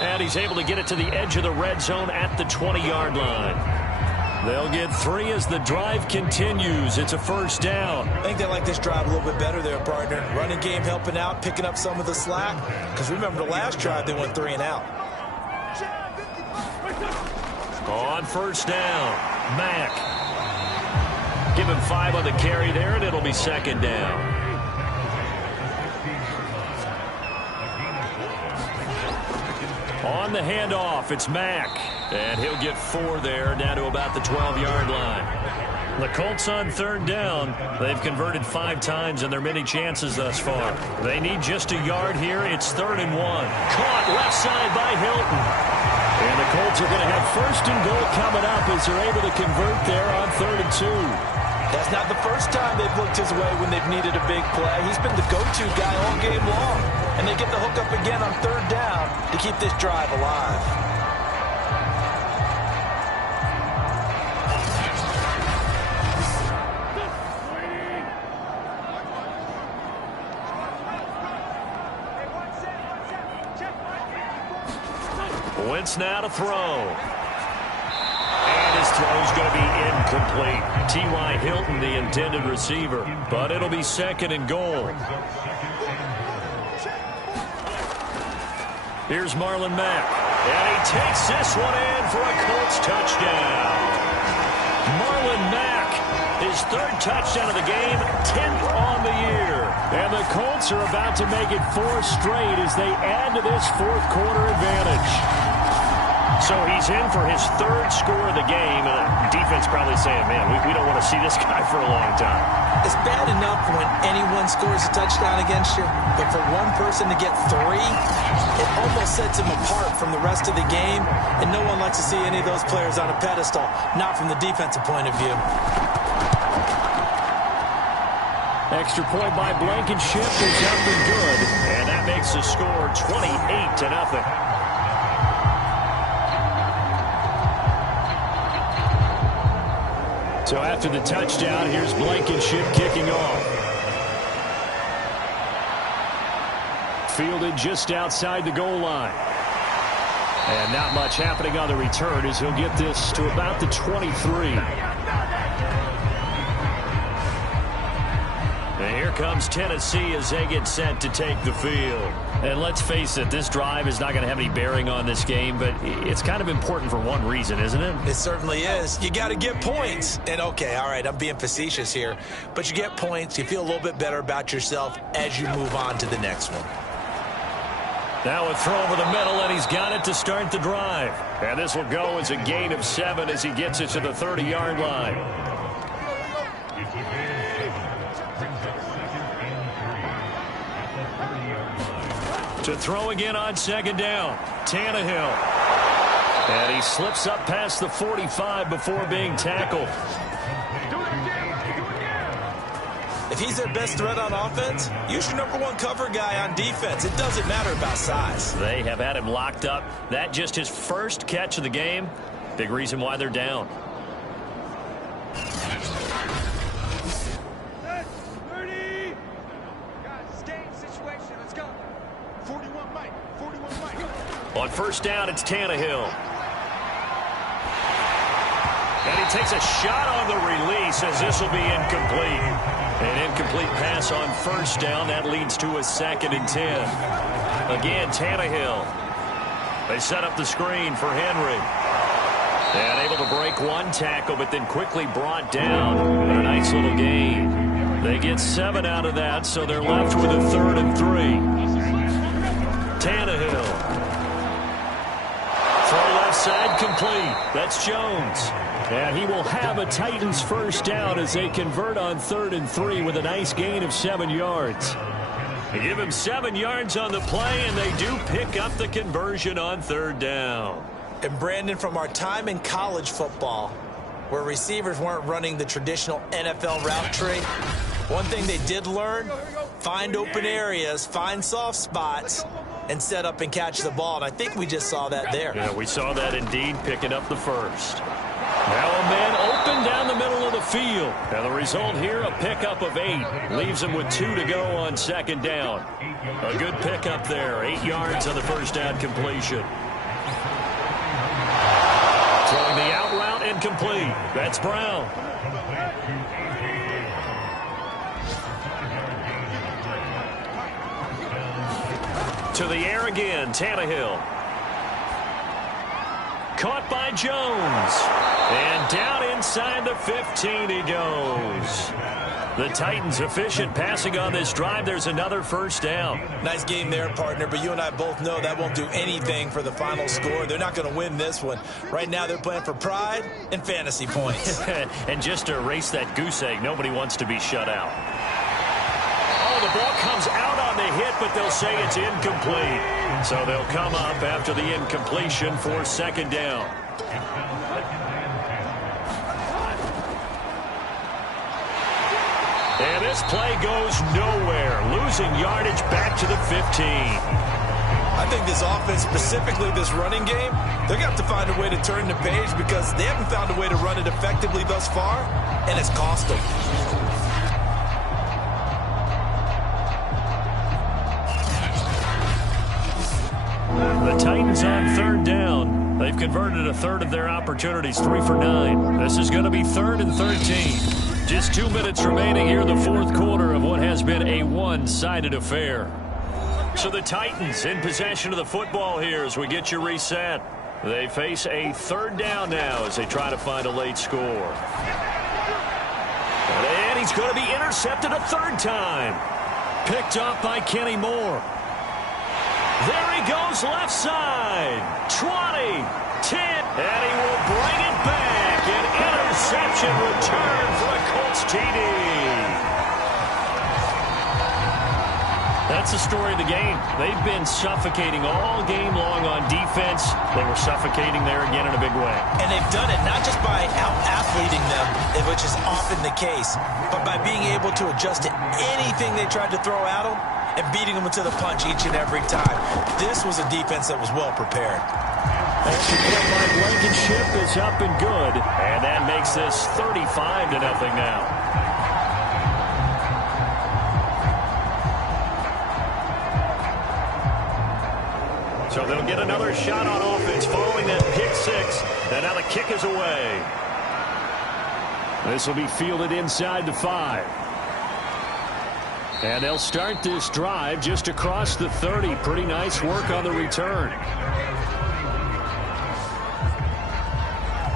And he's able to get it to the edge of the red zone at the 20-yard line. They'll get 3 as the drive continues. It's a first down. I think they like this drive a little bit better there, partner. Running game helping out, picking up some of the slack. Because remember the last drive, they went 3 and out. On first down, Mack. Give him 5 on the carry there, and it'll be 2nd down. On the handoff, it's Mack. And he'll get 4 there, down to about the 12-yard line. The Colts on 3rd down. They've converted 5 times in their many chances thus far. They need just a yard here. It's 3rd and 1. Caught left side by Hilton. And the Colts are going to have 1st and goal coming up as they're able to convert there on 3rd and 2. That's not the first time they've looked his way when they've needed a big play. He's been the go-to guy all game long. And they get the hook up again on 3rd down to keep this drive alive. Wentz now to throw. And his throw's going to be incomplete. T.Y. Hilton, the intended receiver. But it'll be 2nd and goal. Here's Marlon Mack. And he takes this one in for a Colts touchdown. Marlon Mack, his third touchdown of the game, 10th on the year. And the Colts are about to make it 4 straight as they add to this fourth quarter advantage. So he's in for his third score of the game, and the defense probably saying, man, we don't want to see this guy for a long time. It's bad enough when anyone scores a touchdown against you, but for one person to get 3, it almost sets him apart from the rest of the game, and no one likes to see any of those players on a pedestal, not from the defensive point of view. Extra point by Blankenship is up and good, and that makes the score 28-0. So after the touchdown, here's Blankenship kicking off. Fielded just outside the goal line. And not much happening on the return as he'll get this to about the 23. And here comes Tennessee as they get set to take the field. And let's face it, this drive is not going to have any bearing on this game, but it's kind of important for one reason, isn't it? It certainly is. You got to get points. And okay, all right, I'm being facetious here, but you get points, you feel a little bit better about yourself as you move on to the next one. Now a throw over the middle, and he's got it to start the drive. And this will go as a gain of 7 as he gets it to the 30-yard line. To throw again on second down, Tannehill. And he slips up past the 45 before being tackled. If he's their best threat on offense, use your #1 cover guy on defense. It doesn't matter about size. They have had him locked up. That just his first catch of the game. Big reason why they're down. On first down, it's Tannehill. And he takes a shot on the release as this will be incomplete. An incomplete pass on first down. That leads to a 2nd and 10. Again, Tannehill. They set up the screen for Henry. And able to break one tackle, but then quickly brought down. And a nice little gain. They get 7 out of that, so they're left with a 3rd and 3. Tannehill. Throw left side complete. That's Jones. And he will have a Titans first down as they convert on 3rd and 3 with a nice gain of 7 yards. They give him 7 yards on the play, and they do pick up the conversion on 3rd down. And Brandon, from our time in college football, where receivers weren't running the traditional NFL route tree, one thing they did learn, find open areas, find soft spots, and set up and catch the ball. And I think we just saw that there. Yeah, we saw that indeed, picking up the first. Now a man open down the middle of the field. And the result here, a pickup of 8. Leaves him with 2 to go on 2nd down. A good pickup there. 8 yards on the first down completion. Throwing the out route incomplete. That's Brown. To the air again, Tannehill. Caught by Jones. And down inside the 15 he goes. The Titans efficient passing on this drive. There's another first down. Nice game there, partner, but you and I both know that won't do anything for the final score. They're not going to win this one. Right now they're playing for pride and fantasy points. And just to erase that goose egg, nobody wants to be shut out. Oh, the ball comes out on the hit, but they'll say it's incomplete. So they'll come up after the incompletion for 2nd down. And this play goes nowhere. Losing yardage back to the 15. I think this offense, specifically this running game, they're going to have to find a way to turn the page because they haven't found a way to run it effectively thus far, and it's cost them. The Titans on 3rd down. They've converted a 1/3 of their opportunities, 3 for 9. This is going to be 3rd and 13. Just 2 minutes remaining here in the 4th quarter of what has been a one-sided affair. So the Titans in possession of the football here as we get you reset. They face a third down now as they try to find a late score. And he's going to be intercepted a third time. Picked up by Kenny Moore. There he goes left side. 20, 10, and he will bring it back. An interception return for a Colts TD. That's the story of the game. They've been suffocating all game long on defense. They were suffocating there again in a big way. And they've done it not just by out-athleting them, which is often the case, but by being able to adjust to anything they tried to throw at them and beating them to the punch each and every time. This was a defense that was well prepared. Extra point by Blankenship is up and good. And that makes this 35-0 now. So they'll get another shot on offense following that pick six. And now the kick is away. This will be fielded inside the 5. And they'll start this drive just across the 30. Pretty nice work on the return.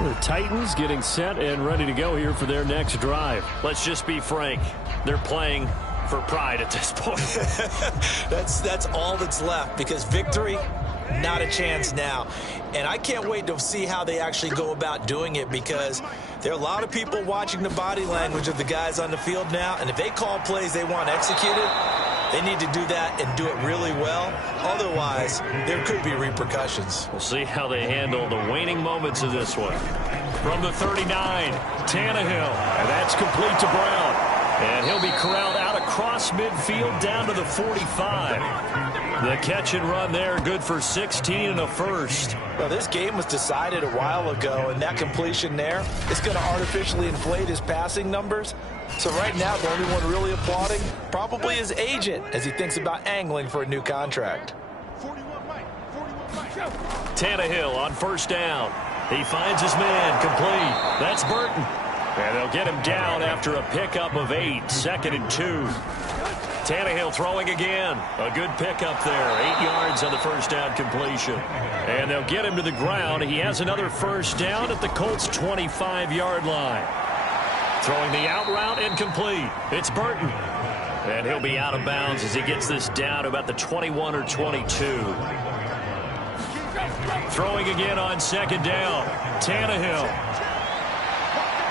The Titans getting set and ready to go here for their next drive. Let's just be frank. They're playing for pride at this point. That's all that's left, because victory, not a chance now. And I can't wait to see how they actually go about doing it, because there are a lot of people watching the body language of the guys on the field now, and if they call plays they want executed, they need to do that and do it really well. Otherwise, there could be repercussions. We'll see how they handle the waning moments of this one. From the 39, Tannehill, and that's complete to Brown. And he'll be corralled out across midfield down to the 45. The catch and run there, good for 16 and a first. Well, this game was decided a while ago, and that completion there is going to artificially inflate his passing numbers. So right now, the only one really applauding probably his agent as he thinks about angling for a new contract. Tannehill on first down. He finds his man, complete. That's Burton. And they'll get him down after a pickup of 8, 2nd and 2. Tannehill throwing again. A good pickup there. 8 yards on the first down completion. And they'll get him to the ground. He has another first down at the Colts' 25-yard line. Throwing the out route, incomplete. It's Burton. And he'll be out of bounds as he gets this down to about the 21 or 22. Throwing again on second down. Tannehill.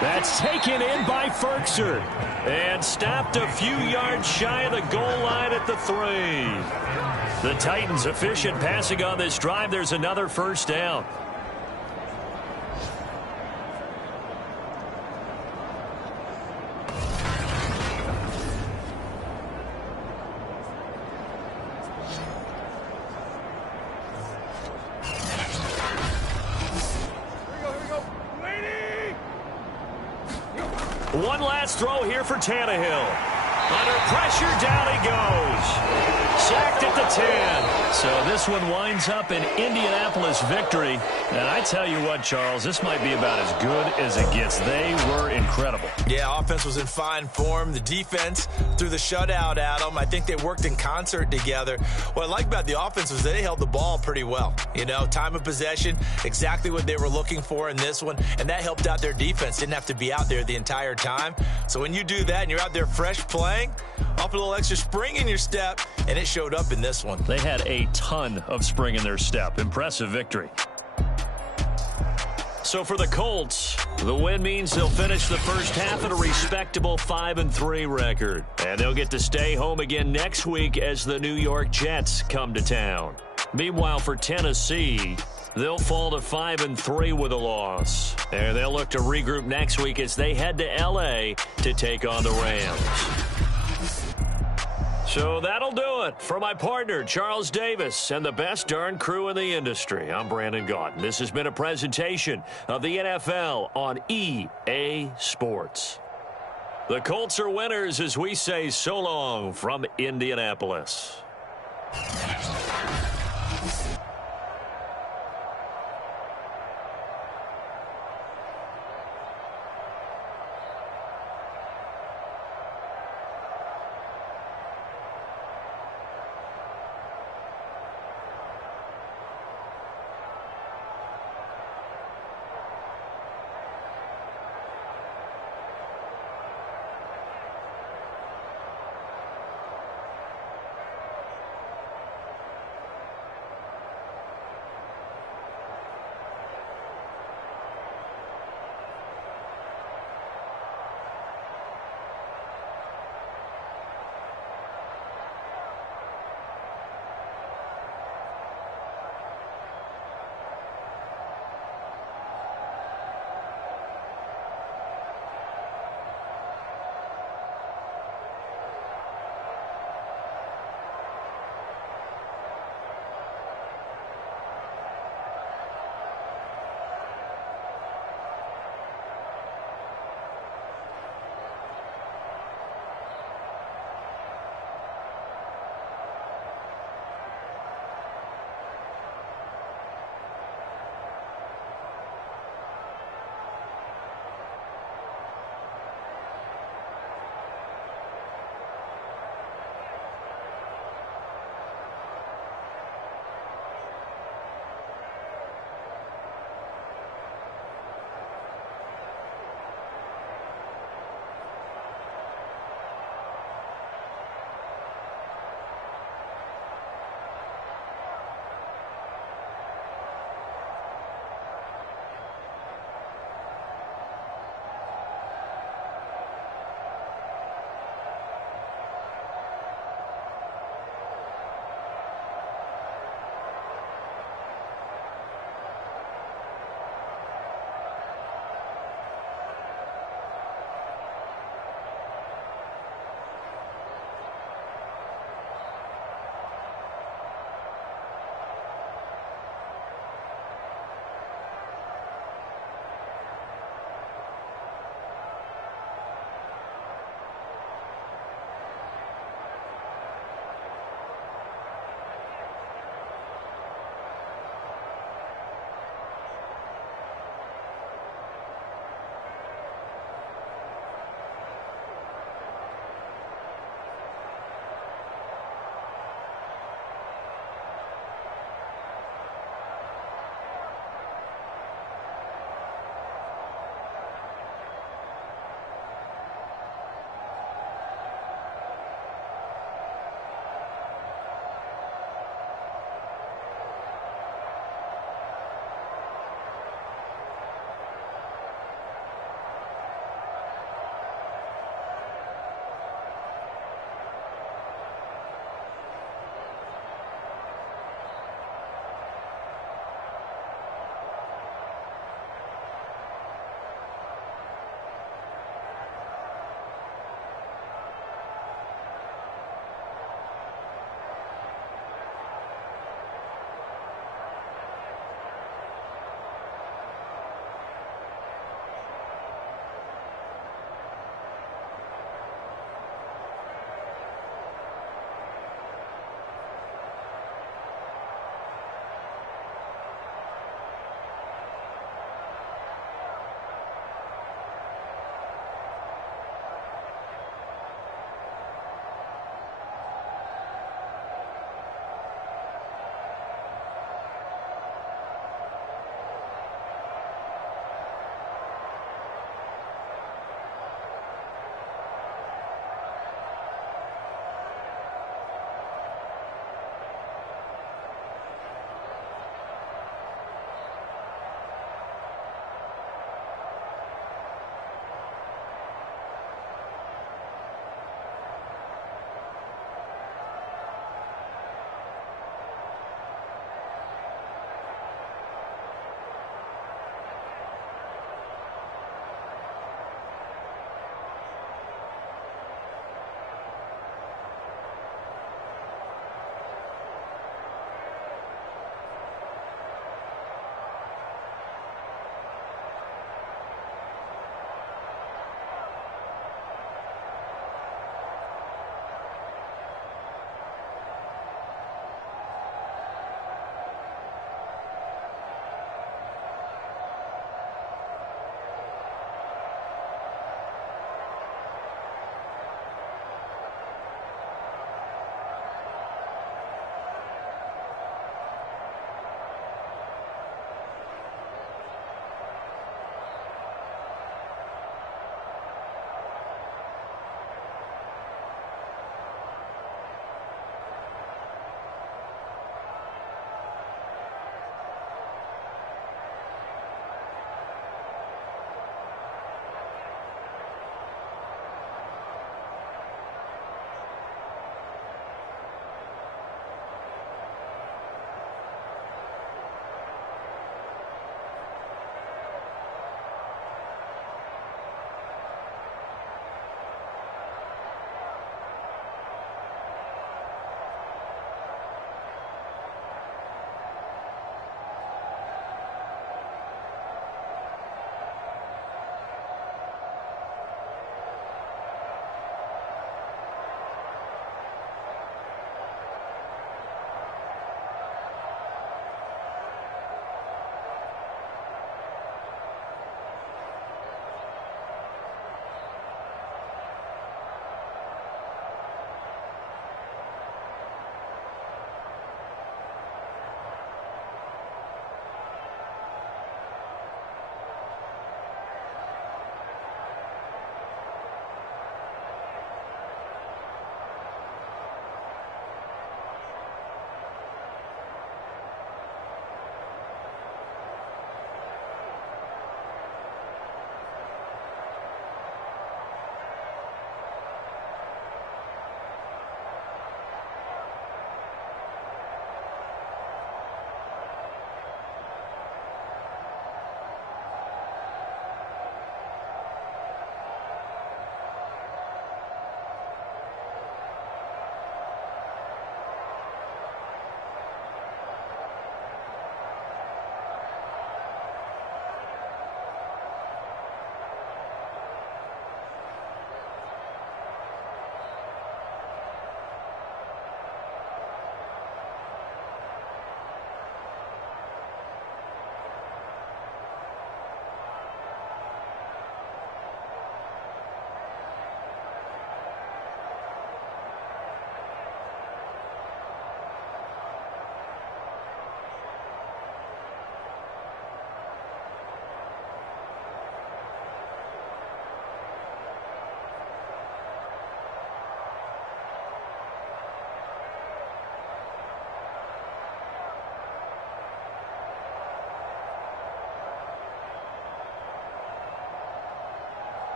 That's taken in by Ferkser. And stopped a few yards shy of the goal line at the 3. The Titans efficient passing on this drive. There's another first down. One last throw here for Tannehill. Under pressure, down he goes. Sacked at the 10. So this one winds up an Indianapolis victory. And I tell you what, Charles, this might be about as good as it gets. They were incredible. Yeah, offense was in fine form. The defense threw the shutout at them. I think they worked in concert together. What I like about the offense was they held the ball pretty well. You know, time of possession, exactly what they were looking for in this one. And that helped out their defense. Didn't have to be out there the entire time. So when you do that and you're out there fresh playing, off a little extra spring in your step, and it showed up in this one. They had a ton of spring in their step. Impressive victory. So for the Colts, the win means they'll finish the first half at a respectable 5-3 record. And they'll get to stay home again next week as the New York Jets come to town. Meanwhile, for Tennessee, they'll fall to 5-3 with a loss. And they'll look to regroup next week as they head to L.A. to take on the Rams. So that'll do it for my partner, Charles Davis, and the best darn crew in the industry. I'm Brandon Gaudin. This has been a presentation of the NFL on EA Sports. The Colts are winners as we say so long from Indianapolis.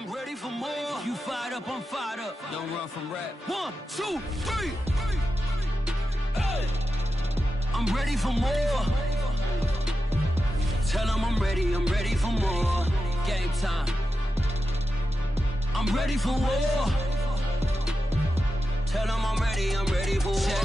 I'm ready for more. You fired up, I'm fired up. Don't run from rap. 1, 2, 3. Hey. I'm ready for more. Tell them I'm ready for more. Game time. I'm ready for war. Tell them I'm ready for war.